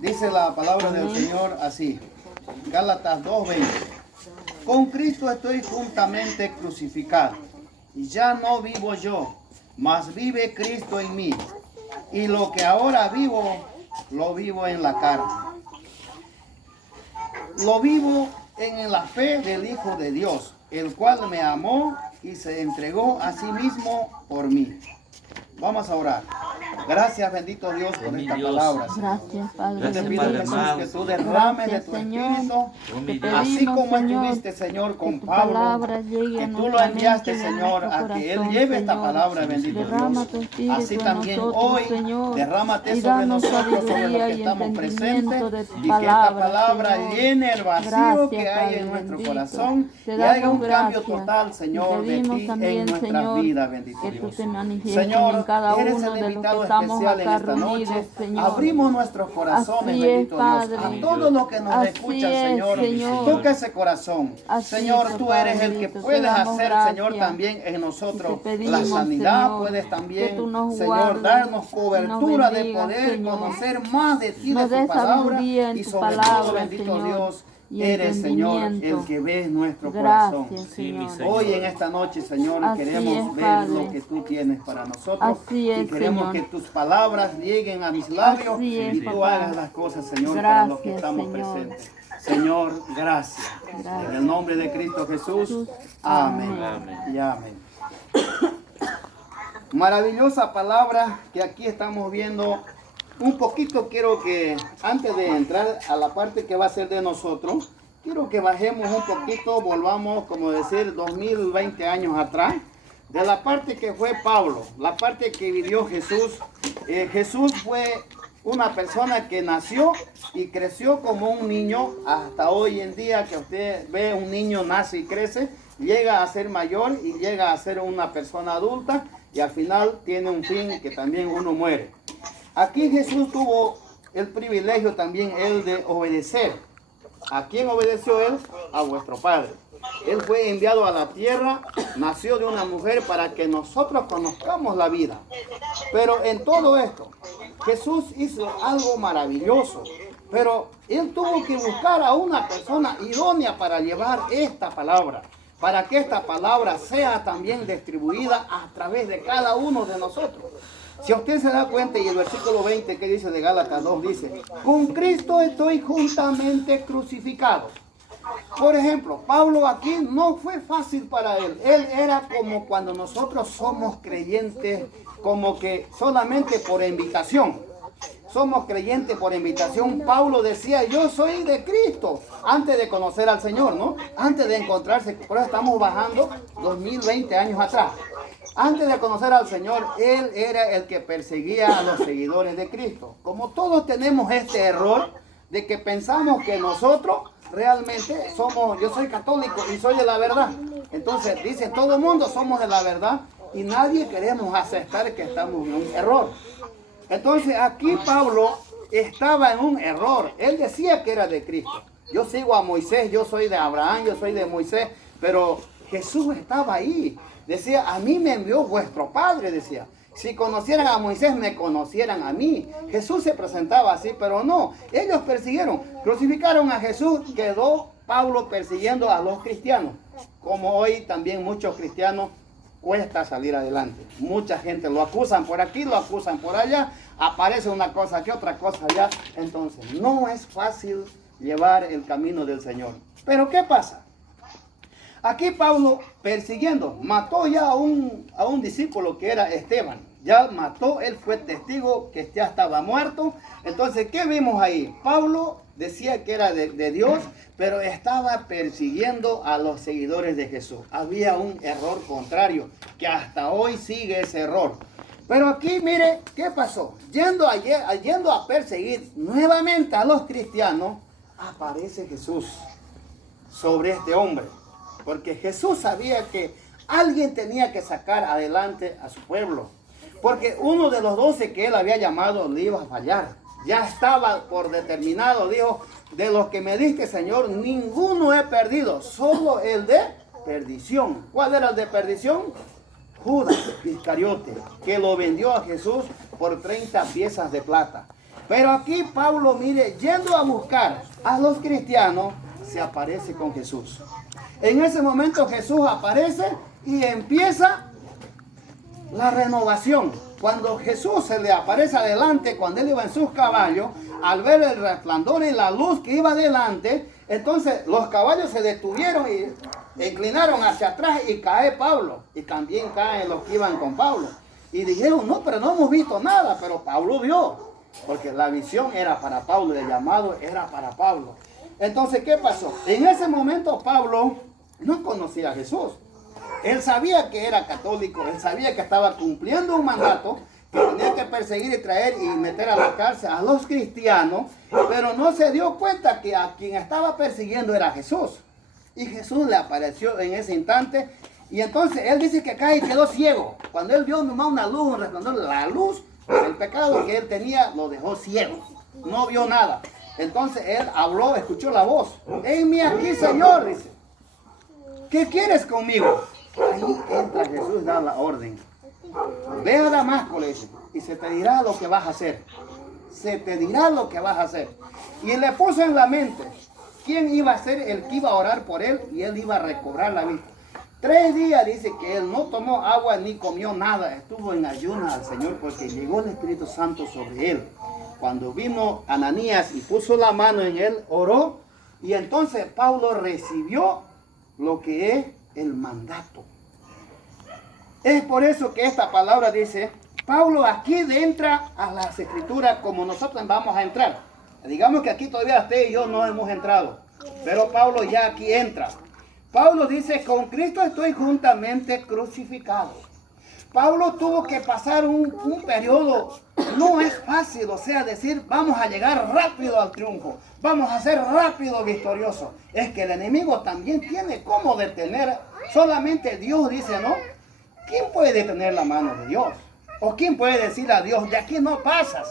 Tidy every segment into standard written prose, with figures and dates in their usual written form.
Dice la palabra del Señor así, Gálatas 2:20. Con Cristo estoy juntamente crucificado, y ya no vivo yo, mas vive Cristo en mí. Y lo que ahora vivo, lo vivo en la carne. Lo vivo en la fe del Hijo de Dios, el cual me amó y se entregó a sí mismo por mí. Vamos a orar. Gracias, bendito Dios, por esta palabra. Gracias, Padre. Yo te pido, Jesús, que tú derrames de tu Espíritu, así como estuviste, Señor, con Pablo, que tú lo enviaste, Señor, a que Él lleve esta palabra, bendito Dios. Así también hoy, derrámate sobre nosotros, sobre los que estamos presentes, y que esta palabra llene el vacío que hay en nuestro corazón, y haga un cambio total, Señor, de ti en nuestras vidas, bendito Dios. Señor, eres el invitado especial en esta noche. Abrimos nuestros corazones, bendito Dios, a todos los que nos escuchan, Señor. Toca ese corazón. Señor, tú eres el que puedes hacer, Señor, también en nosotros la sanidad. Puedes también, Señor, darnos cobertura de poder conocer más de ti, de tu palabra. Y sobre todo, bendito Dios, eres, Señor, el que ve nuestro corazón. Hoy en esta noche, Señor, queremos ver lo que tú tienes para nosotros. Y queremos que tus palabras lleguen a mis labios y tú hagas las cosas, Señor, para los que estamos presentes. Señor, gracias. En el nombre de Cristo Jesús. Amén. Y amén. Maravillosa palabra que aquí estamos viendo. Un poquito quiero que, antes de entrar a la parte que va a ser de nosotros, quiero que bajemos un poquito, volvamos, como decir, 2020 años atrás, de la parte que fue Pablo, la parte que vivió Jesús. Jesús fue una persona que nació y creció como un niño, hasta hoy en día que usted ve un niño nace y crece, llega a ser mayor y llega a ser una persona adulta y al final tiene un fin que también uno muere. Aquí Jesús tuvo el privilegio también él de obedecer. ¿A quién obedeció él? A vuestro Padre. Él fue enviado a la tierra, nació de una mujer para que nosotros conozcamos la vida. Pero en todo esto, Jesús hizo algo maravilloso. Pero él tuvo que buscar a una persona idónea para llevar esta palabra, para que esta palabra sea también distribuida a través de cada uno de nosotros. Si usted se da cuenta, y el versículo 20 que dice de Gálatas 2 dice, con Cristo estoy juntamente crucificado. Por ejemplo, Pablo aquí no fue fácil para él. Él era como cuando nosotros somos creyentes, como que solamente por invitación. Somos creyentes por invitación. Pablo decía, yo soy de Cristo, antes de conocer al Señor, ¿no? Antes de encontrarse, por eso estamos bajando 2020 años atrás. Antes de conocer al Señor, Él era el que perseguía a los seguidores de Cristo. Como todos tenemos este error de que pensamos que nosotros realmente somos, yo soy católico y soy de la verdad. Entonces dice, todo el mundo somos de la verdad y nadie queremos aceptar que estamos en un error. Entonces aquí Pablo estaba en un error. Él decía que era de Cristo. Yo sigo a Moisés, yo soy de Abraham, yo soy de Moisés, pero Jesús estaba ahí. Decía, a mí me envió vuestro Padre, decía. Si conocieran a Moisés, me conocieran a mí. Jesús se presentaba así, pero no. Ellos persiguieron, crucificaron a Jesús. Quedó Pablo persiguiendo a los cristianos. Como hoy también muchos cristianos cuesta salir adelante. Mucha gente lo acusan por aquí, lo acusan por allá. Aparece una cosa aquí, otra cosa allá. Entonces, no es fácil llevar el camino del Señor. Pero ¿qué pasa? Aquí Pablo persiguiendo, mató ya a un discípulo que era Esteban. Ya mató, él fue testigo que ya estaba muerto. Entonces, ¿qué vimos ahí? Pablo decía que era de Dios, pero estaba persiguiendo a los seguidores de Jesús. Había un error contrario, que hasta hoy sigue ese error. Pero aquí, mire, ¿qué pasó? Yendo a perseguir nuevamente a los cristianos, aparece Jesús sobre este hombre. Porque Jesús sabía que alguien tenía que sacar adelante a su pueblo. Porque uno de los 12 que él había llamado le iba a fallar. Ya estaba por determinado. Dijo, de los que me diste, Señor, ninguno he perdido. Solo el de perdición. ¿Cuál era el de perdición? Judas Iscariote, que lo vendió a Jesús por 30 piezas de plata. Pero aquí Pablo, mire, yendo a buscar a los cristianos, se aparece con Jesús. En ese momento Jesús aparece y empieza la renovación. Cuando Jesús se le aparece adelante, cuando él iba en sus caballos, al ver el resplandor y la luz que iba adelante, entonces los caballos se detuvieron y inclinaron hacia atrás y cae Pablo. Y también caen los que iban con Pablo. Y dijeron, no, pero no hemos visto nada, pero Pablo vio. Porque la visión era para Pablo, el llamado era para Pablo. Entonces, ¿qué pasó? En ese momento Pablo no conocía a Jesús. Él sabía que era católico, él sabía que estaba cumpliendo un mandato, que tenía que perseguir y traer y meter a la cárcel a los cristianos, pero no se dio cuenta que a quien estaba persiguiendo era Jesús. Y Jesús le apareció en ese instante, y entonces él dice que acá y quedó ciego. Cuando él vio nomás una luz, un resplandor, la luz, el pecado que él tenía lo dejó ciego, no vio nada. Entonces él habló, escuchó la voz. Heme aquí, Señor, dice. ¿Qué quieres conmigo? Ahí entra Jesús, da la orden. Ve a Damasco, le dice, y se te dirá lo que vas a hacer. Se te dirá lo que vas a hacer. Y le puso en la mente quién iba a ser el que iba a orar por él, y él iba a recobrar la vista. 3 días dice que él no tomó agua ni comió nada. Estuvo en ayunas al Señor porque llegó el Espíritu Santo sobre él. Cuando vino Ananías y puso la mano en él, oró. Y entonces Pablo recibió lo que es el mandato. Es por eso que esta palabra dice, Pablo aquí entra a las escrituras como nosotros vamos a entrar. Digamos que aquí todavía usted y yo no hemos entrado, pero Pablo ya aquí entra. Pablo dice, con Cristo estoy juntamente crucificado. Pablo tuvo que pasar un periodo, no es fácil, o sea, decir, vamos a llegar rápido al triunfo, vamos a ser rápido victoriosos. Es que el enemigo también tiene cómo detener, solamente Dios dice, ¿no? ¿Quién puede detener la mano de Dios? ¿O quién puede decir a Dios, de aquí no pasas,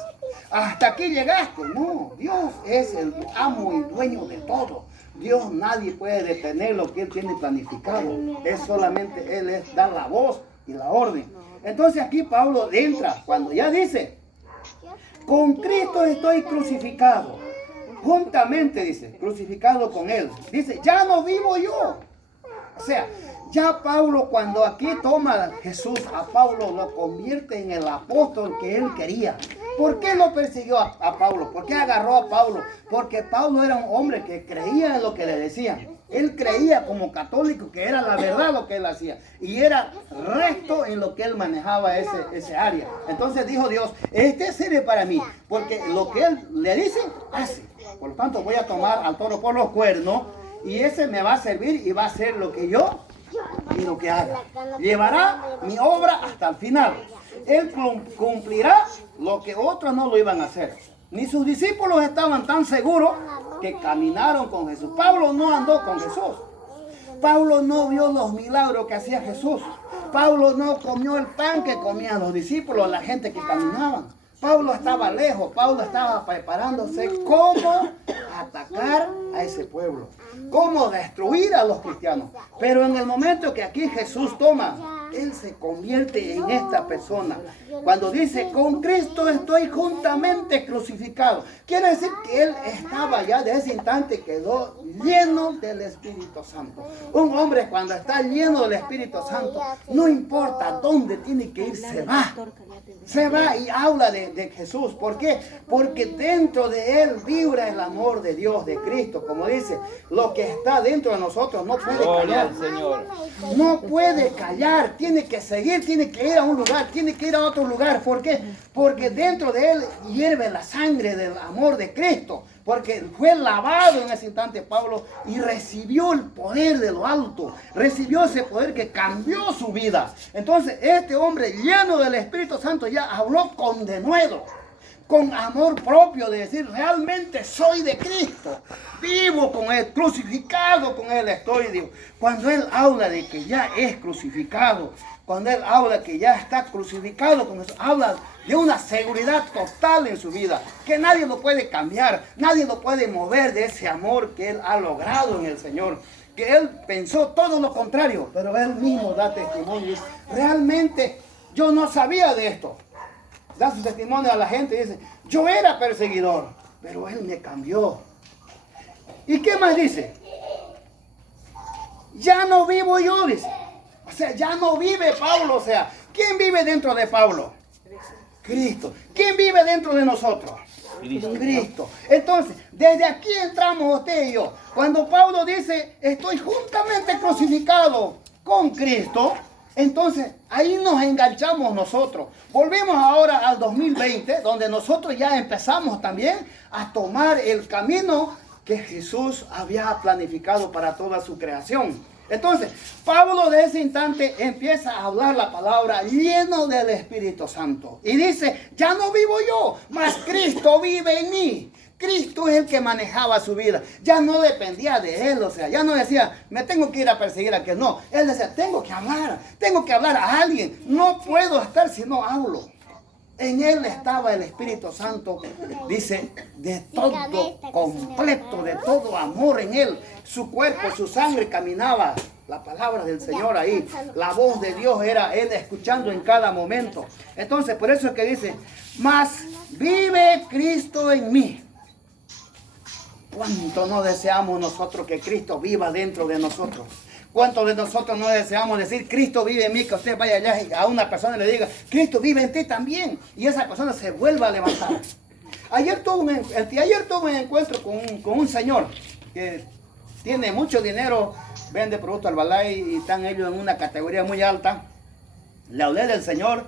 hasta aquí llegaste? No, Dios es el amo y dueño de todo. Dios nadie puede detener lo que Él tiene planificado. Es solamente Él es dar la voz y la orden. Entonces aquí Pablo entra cuando ya dice, con Cristo estoy crucificado. Juntamente dice, crucificado con Él. Dice, ya no vivo yo. O sea, ya Pablo cuando aquí toma a Jesús, a Pablo lo convierte en el apóstol que él quería. ¿Por qué lo persiguió a Pablo? ¿Por qué agarró a Pablo? Porque Pablo era un hombre que creía en lo que le decían. Él creía como católico que era la verdad lo que él hacía. Y era recto en lo que él manejaba ese área. Entonces dijo Dios, este sirve para mí. Porque lo que él le dice, hace. Por lo tanto voy a tomar al toro por los cuernos. Y ese me va a servir y va a hacer lo que yo quiero que haga. Llevará mi obra hasta el final. Él cumplirá lo que otros no lo iban a hacer. Ni sus discípulos estaban tan seguros que caminaron con Jesús. Pablo no andó con Jesús. Pablo no vio los milagros que hacía Jesús. Pablo no comió el pan que comían los discípulos, la gente que caminaban. Pablo estaba lejos, Pablo estaba preparándose cómo atacar a ese pueblo, cómo destruir a los cristianos. Pero en el momento que aquí Jesús toma, Él se convierte en esta persona. Cuando dice, con Cristo estoy juntamente crucificado, quiere decir que Él estaba ya de ese instante, quedó lleno del Espíritu Santo. Un hombre cuando está lleno del Espíritu Santo, no importa dónde tiene que ir, se va. Se va y habla de Jesús. ¿Por qué? Porque dentro de él vibra el amor de Dios, de Cristo. Como dice, lo que está dentro de nosotros no puede callar. No puede callar. Tiene que seguir, tiene que ir a un lugar, tiene que ir a otro lugar. ¿Por qué? Porque dentro de él hierve la sangre del amor de Cristo. Porque fue lavado en ese instante Pablo y recibió el poder de lo alto. Recibió ese poder que cambió su vida. Entonces este hombre lleno del Espíritu Santo ya habló con denuedo, con amor propio, de decir, realmente soy de Cristo. Vivo con Él, crucificado con Él estoy. Dios. Cuando Él habla de que ya es crucificado, cuando Él habla que ya está crucificado, con eso, habla de una seguridad total en su vida, que nadie lo puede cambiar, nadie lo puede mover de ese amor que Él ha logrado en el Señor. Que Él pensó todo lo contrario, pero Él mismo da testimonio. Realmente yo no sabía de esto. da su testimonio a la gente y dice, yo era perseguidor, pero Él me cambió. ¿Y qué más dice? Ya no vivo yo, dice. O sea, ya no vive Pablo. O sea, ¿quién vive dentro de Pablo? Cristo. ¿Quién vive dentro de nosotros? Cristo. Entonces, desde aquí entramos usted y yo. Cuando Pablo dice, estoy juntamente crucificado con Cristo, entonces ahí nos enganchamos nosotros. Volvemos ahora al 2020, donde nosotros ya empezamos también a tomar el camino que Jesús había planificado para toda su creación. Entonces, Pablo de ese instante empieza a hablar la palabra lleno del Espíritu Santo. Y dice, ya no vivo yo, mas Cristo vive en mí. Cristo es el que manejaba su vida. Ya no dependía de él, o sea, ya no decía, me tengo que ir a perseguir a aquel. No, él decía, tengo que hablar a alguien. No puedo estar si no hablo. En él estaba el Espíritu Santo, dice, de todo completo, de todo amor en él. Su cuerpo, su sangre caminaba. La palabra del Señor ahí. La voz de Dios era él escuchando en cada momento. Entonces, por eso es que dice, mas vive Cristo en mí. ¿Cuánto no deseamos nosotros que Cristo viva dentro de nosotros? ¿Cuántos de nosotros no deseamos decir, Cristo vive en mí, que usted vaya allá y a una persona le diga, Cristo vive en ti también? Y esa persona se vuelva a levantar. Ayer tuve un encuentro con un señor que tiene mucho dinero, vende productos al balay y están ellos en una categoría muy alta. Le hablé del Señor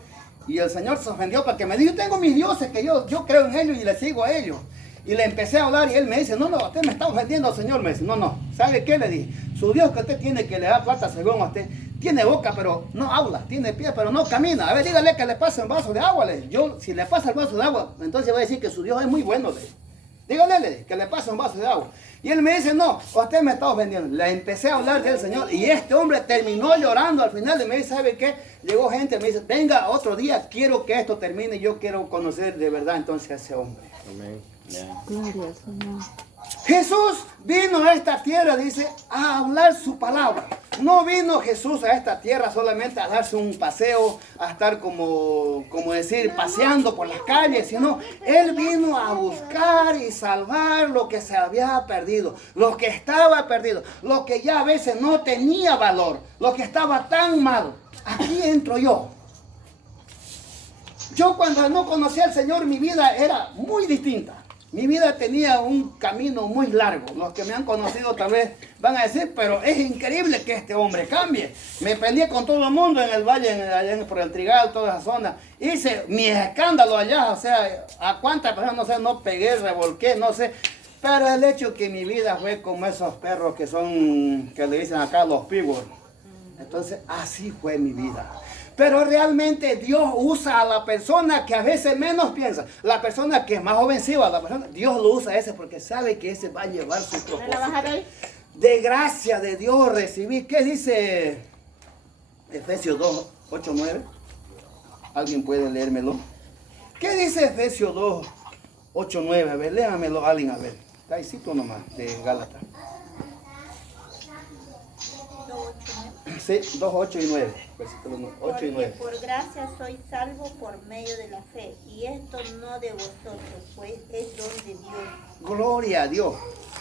y el Señor se ofendió porque me dijo, yo tengo mis dioses que yo creo en ellos y les sigo a ellos. Y le empecé a hablar y él me dice, no, usted me está ofendiendo, Señor. Me dice, no, ¿sabe qué? Le dije, su Dios que usted tiene que le da plata según usted, tiene boca pero no habla, tiene pies pero no camina. A ver, dígale que le pase un vaso de agua. Si le pasa el vaso de agua, entonces va a decir que su Dios es muy bueno. Dígale que le pase un vaso de agua. Y él me dice, no, usted me está ofendiendo. Le empecé a hablar del Señor y este hombre terminó llorando al final y me dice, ¿sabe qué? Llegó gente, me dice, venga otro día, quiero que esto termine, yo quiero conocer de verdad entonces a ese hombre. Amén. Gloria al Señor. Jesús vino a esta tierra, dice, a hablar su palabra. No vino Jesús a esta tierra solamente a darse un paseo, a estar como decir, paseando por las calles, sino Él vino a buscar y salvar lo que se había perdido, lo que estaba perdido, lo que ya a veces no tenía valor, lo que estaba tan mal. Aquí entro yo. Yo cuando no conocía al Señor, mi vida era muy distinta. Mi vida tenía un camino muy largo. Los que me han conocido tal vez van a decir, pero es increíble que este hombre cambie. Me peleé con todo el mundo en el valle, allá por el Trigal, toda esa zona. Hice mis escándalos allá, o sea, a cuántas personas, no sé, no pegué, revolqué, no sé. Pero el hecho que mi vida fue como esos perros que le dicen acá los pitbull. Entonces, así fue mi vida. Pero realmente Dios usa a la persona que a veces menos piensa. La persona que es más ofensiva, Dios lo usa a ese porque sabe que ese va a llevar su propósito. De gracia de Dios recibí. ¿Qué dice Efesios 2, 8, 9? ¿Alguien puede leérmelo? ¿Qué dice Efesios 2, 8, 9? A ver, léamelo alguien, a ver. Está ahí, cito nomás, de Gálatas. Sí, 2, 8 y 9. Versículos 8 y 9. Porque por gracia soy salvo por medio de la fe, y esto no de vosotros, pues es don de Dios. Gloria a Dios.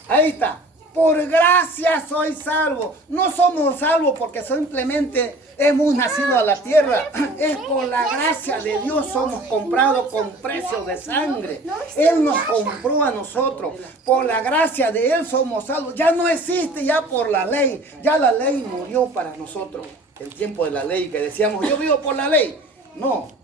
Ahí está. Por gracia soy salvo. No somos salvos porque simplemente hemos nacido a la tierra. Es por la gracia de Dios somos comprados con precio de sangre. Él nos compró a nosotros. Por la gracia de Él somos salvos. Ya no existe ya por la ley. Ya la ley murió para nosotros. El tiempo de la ley que decíamos, yo vivo por la ley. No.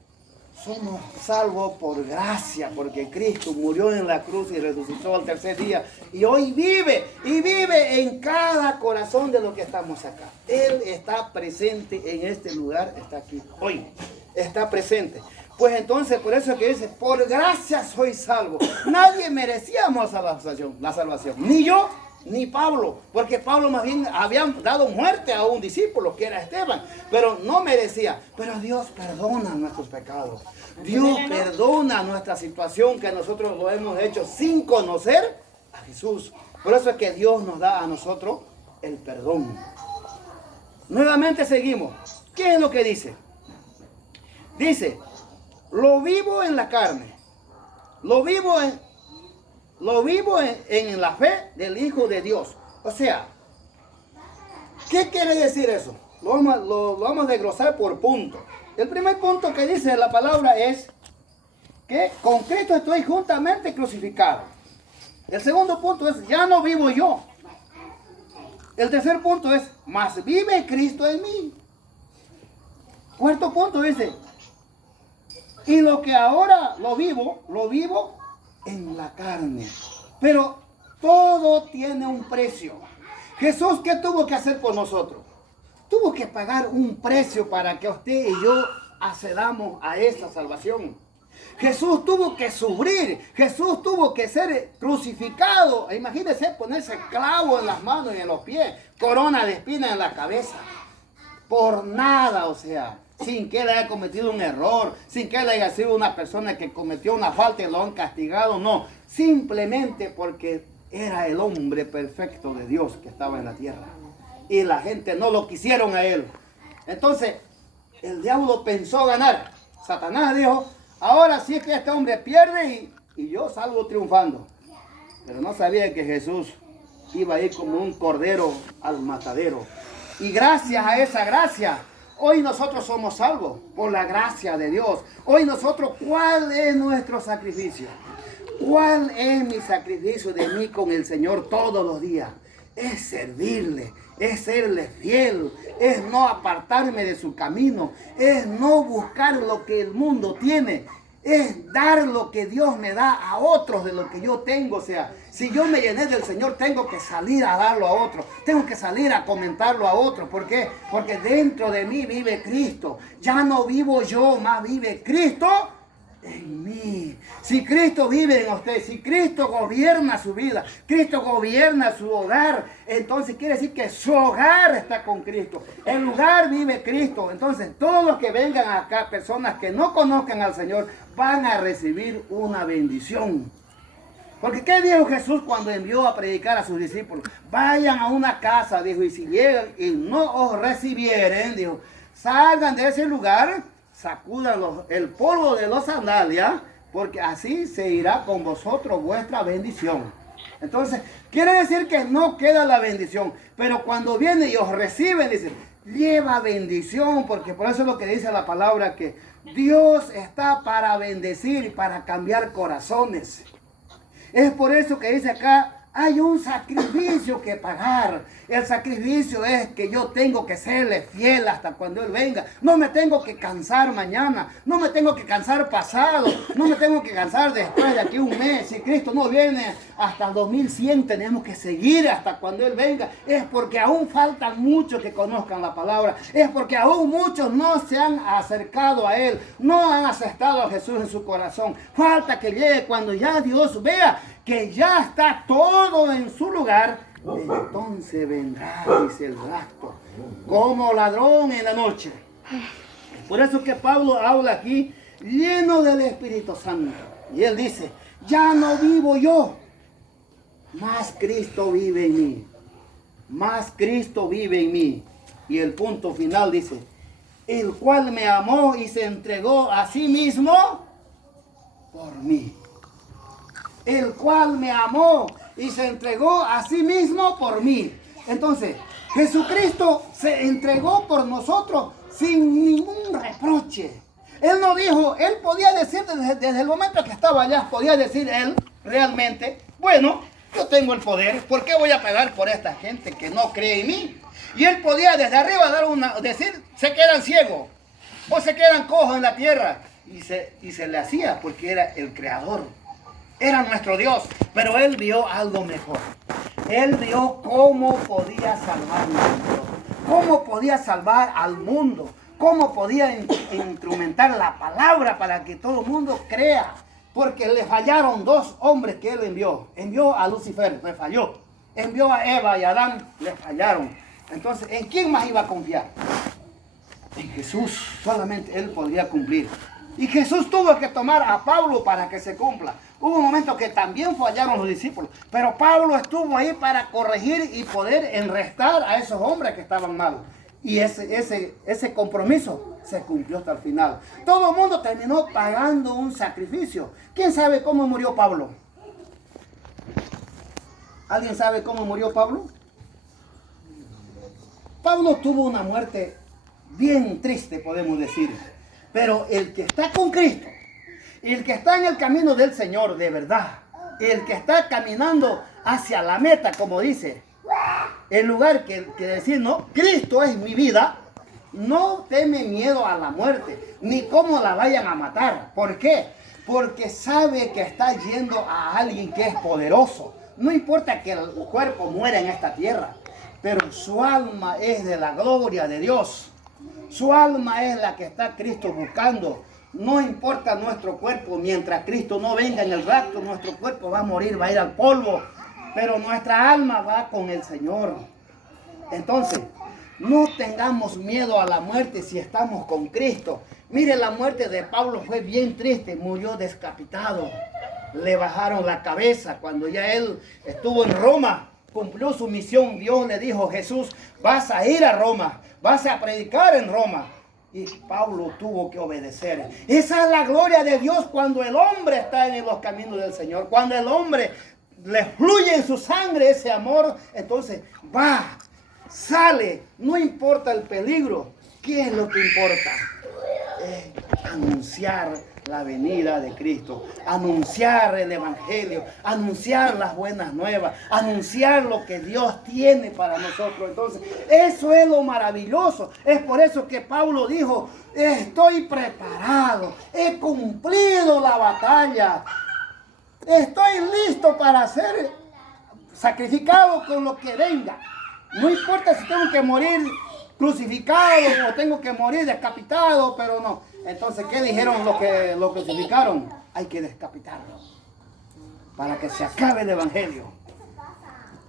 Somos salvos por gracia, porque Cristo murió en la cruz y resucitó al tercer día. Y hoy vive, y vive en cada corazón de los que estamos acá. Él está presente en este lugar, está aquí hoy. Está presente. Pues entonces, por eso es que dice, por gracia soy salvo. Nadie merecíamos la salvación. Ni yo, ni Pablo, porque Pablo más bien había dado muerte a un discípulo que era Esteban, pero no merecía. Pero Dios perdona nuestros pecados. Dios perdona nuestra situación que nosotros lo hemos hecho sin conocer a Jesús. Por eso es que Dios nos da a nosotros el perdón. Nuevamente seguimos. ¿Qué es lo que dice? Dice, lo vivo en la carne. Lo vivo en la fe del Hijo de Dios. O sea, ¿qué quiere decir eso? Lo vamos a desglosar por puntos. El primer punto que dice la palabra es que con Cristo estoy juntamente crucificado. El segundo punto es, ya no vivo yo. El tercer punto es, mas vive Cristo en mí. Cuarto punto dice, y lo que ahora lo vivo en la carne. Pero todo tiene un precio. Jesús, ¿qué tuvo que hacer por nosotros? Tuvo que pagar un precio para que usted y yo accedamos a esa salvación. Jesús tuvo que sufrir, Jesús tuvo que ser crucificado. Imagínese ponerse clavo en las manos y en los pies, corona de espinas en la cabeza. Por nada, o sea, sin que él haya cometido un error, sin que él haya sido una persona que cometió una falta y lo han castigado, no. Simplemente porque era el hombre perfecto de Dios que estaba en la tierra. Y la gente no lo quisieron a él. Entonces, el diablo pensó ganar. Satanás dijo, ahora sí es que este hombre pierde y yo salgo triunfando. Pero no sabía que Jesús iba a ir como un cordero al matadero. Y gracias a esa gracia, hoy nosotros somos salvos por la gracia de Dios. Hoy nosotros, ¿cuál es nuestro sacrificio? ¿Cuál es mi sacrificio de mí con el Señor todos los días? Es servirle, es serle fiel, es no apartarme de su camino, es no buscar lo que el mundo tiene, es dar lo que Dios me da a otros de lo que yo tengo. O sea, si yo me llené del Señor, tengo que salir a darlo a otros, tengo que salir a comentarlo a otros. ¿Por qué? Porque dentro de mí vive Cristo. Ya no vivo yo, más vive Cristo en mí. Si Cristo vive en usted, si Cristo gobierna su vida, Cristo gobierna su hogar, entonces quiere decir que su hogar está con Cristo. El lugar vive Cristo. Entonces todos los que vengan acá, personas que no conozcan al Señor, van a recibir una bendición. Porque ¿qué dijo Jesús cuando envió a predicar a sus discípulos? Vayan a una casa, dijo, y si llegan y no os recibieren, dijo, salgan de ese lugar, sacudan el polvo de los sandalias, porque así se irá con vosotros vuestra bendición. Entonces, quiere decir que no queda la bendición, pero cuando viene y os reciben, dice, lleva bendición, porque por eso es lo que dice la palabra, que Dios está para bendecir y para cambiar corazones. Es por eso que dice acá, hay un sacrificio que pagar. El sacrificio es que yo tengo que serle fiel hasta cuando Él venga. No me tengo que cansar mañana. No me tengo que cansar pasado. No me tengo que cansar después de aquí un mes. Si Cristo no viene hasta el 2100, tenemos que seguir hasta cuando Él venga. Es porque aún faltan muchos que conozcan la palabra. Es porque aún muchos no se han acercado a Él. No han aceptado a Jesús en su corazón. Falta que llegue cuando ya Dios vea que ya está todo en su lugar. Entonces vendrá, dice el rapto, como ladrón en la noche. Por eso que Pablo habla aquí, lleno del Espíritu Santo. Y él dice, ya no vivo yo, mas Cristo vive en mí. Mas Cristo vive en mí. Y el punto final dice, el cual me amó y se entregó a sí mismo por mí. El cual me amó y se entregó a sí mismo por mí. Entonces, Jesucristo se entregó por nosotros sin ningún reproche. Él no dijo, él podía decir desde el momento que estaba allá, podía decir él realmente, bueno, yo tengo el poder, ¿por qué voy a pagar por esta gente que no cree en mí? Y él podía desde arriba decir, se quedan ciegos o se quedan cojos en la tierra. Y se le hacía porque era el creador. Era nuestro Dios, pero Él vio algo mejor. Él vio cómo podía salvarnos, cómo podía salvar al mundo, cómo podía instrumentar la palabra para que todo el mundo crea. Porque le fallaron dos hombres que Él envió. Envió a Lucifer, le falló. Envió a Eva y a Adán, le fallaron. Entonces, ¿en quién más iba a confiar? En Jesús, solamente Él podría cumplir. Y Jesús tuvo que tomar a Pablo para que se cumpla. Hubo un momento que también fallaron los discípulos, pero Pablo estuvo ahí para corregir y poder enrestar a esos hombres que estaban malos. Y ese compromiso se cumplió hasta el final. Todo el mundo terminó pagando un sacrificio. ¿Quién sabe cómo murió Pablo? ¿Alguien sabe cómo murió Pablo? Pablo tuvo una muerte bien triste, podemos decir. Pero el que está con Cristo, el que está en el camino del Señor de verdad, el que está caminando hacia la meta, como dice, el lugar que decir, no, Cristo es mi vida, no teme miedo a la muerte, ni cómo la vayan a matar. ¿Por qué? Porque sabe que está yendo a alguien que es poderoso. No importa que el cuerpo muera en esta tierra, pero su alma es de la gloria de Dios. Su alma es la que está Cristo buscando. No importa nuestro cuerpo, mientras Cristo no venga en el rapto, nuestro cuerpo va a morir, va a ir al polvo, pero nuestra alma va con el Señor. Entonces, no tengamos miedo a la muerte si estamos con Cristo. Mire, la muerte de Pablo fue bien triste, murió decapitado. Le bajaron la cabeza cuando ya él estuvo en Roma, cumplió su misión. Dios le dijo, Jesús, vas a ir a Roma, vas a predicar en Roma. Y Pablo tuvo que obedecer. Esa es la gloria de Dios cuando el hombre está en los caminos del Señor. Cuando el hombre le fluye en su sangre ese amor, entonces va, sale, no importa el peligro. ¿Qué es lo que importa? Anunciar la venida de Cristo, anunciar el Evangelio, anunciar las buenas nuevas, anunciar lo que Dios tiene para nosotros. Entonces, eso es lo maravilloso. Es por eso que Pablo dijo, estoy preparado, he cumplido la batalla, estoy listo para ser sacrificado con lo que venga. No importa si tengo que morir crucificado o tengo que morir decapitado, pero no. Entonces, ¿qué dijeron los que lo crucificaron? Hay que decapitarlo para que se acabe el evangelio.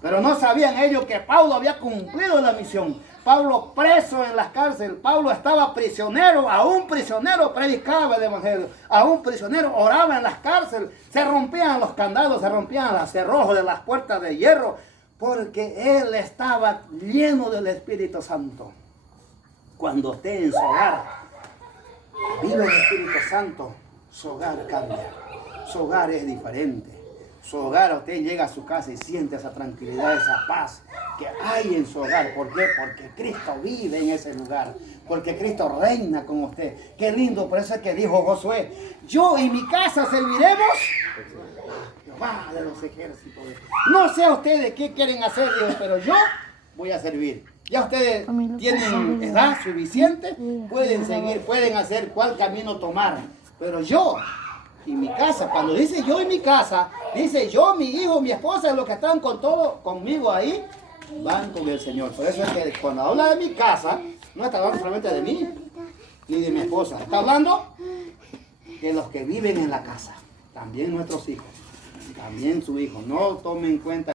Pero no sabían ellos que Pablo había cumplido la misión. Pablo preso en la cárcel, Pablo estaba prisionero, a un prisionero predicaba el evangelio, a un prisionero oraba en las cárceles, se rompían los candados, se rompían los cerrojos de las puertas de hierro, porque él estaba lleno del Espíritu Santo. Cuando esté en su hogar, vive el Espíritu Santo, su hogar cambia, su hogar es diferente. Su hogar, usted llega a su casa y siente esa tranquilidad, esa paz que hay en su hogar. ¿Por qué? Porque Cristo vive en ese lugar, porque Cristo reina con usted. Qué lindo, por eso es que dijo Josué, yo y mi casa serviremos a Jehová de los ejércitos. No sé a ustedes qué quieren hacer, Dios, pero yo voy a servir. Ya ustedes tienen edad suficiente, pueden seguir, pueden hacer cuál camino tomar. Pero yo y mi casa, cuando dice yo y mi casa, dice yo, mi hijo, mi esposa, los que están con todo, conmigo ahí, van con el Señor. Por eso es que cuando habla de mi casa, no está hablando solamente de mí, ni de mi esposa. Está hablando de los que viven en la casa. También nuestros hijos, también su hijo. No tomen en cuenta